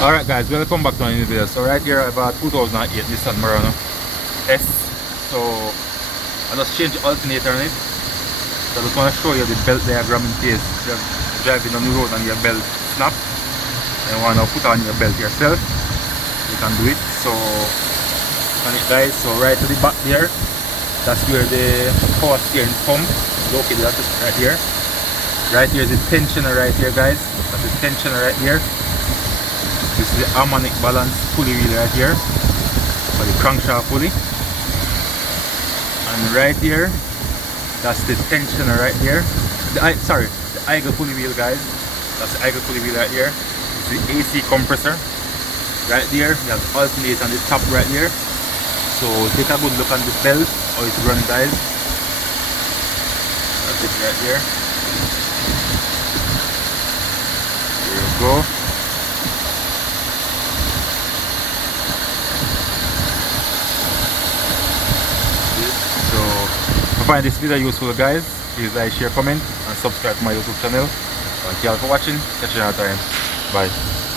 Alright guys, welcome back to a new video. So right here I bought 2008 Nissan Murano S. So I just changed the alternator on it. So I just want to show you the belt diagram in case you're driving on the road and your belt snap and you want to put on your belt yourself. You can do it. So on it guys, so right to the back there, that's where the power steering pump is located. That's right here. Right here is the tensioner right here guys. That's the tensioner right here. This is the harmonic balance pulley wheel right here for the crankshaft pulley, and right here that's the tensioner right here. The idle pulley wheel guys. That's the idle pulley wheel right here. This is the AC compressor right there. You have the alternator on the top right here. So take a good look on the belt, how it's run guys. That's it right here. There you go. If you find this video useful guys, please like, share, comment and subscribe to my YouTube channel. Thank you all for watching. Catch you another time. Bye.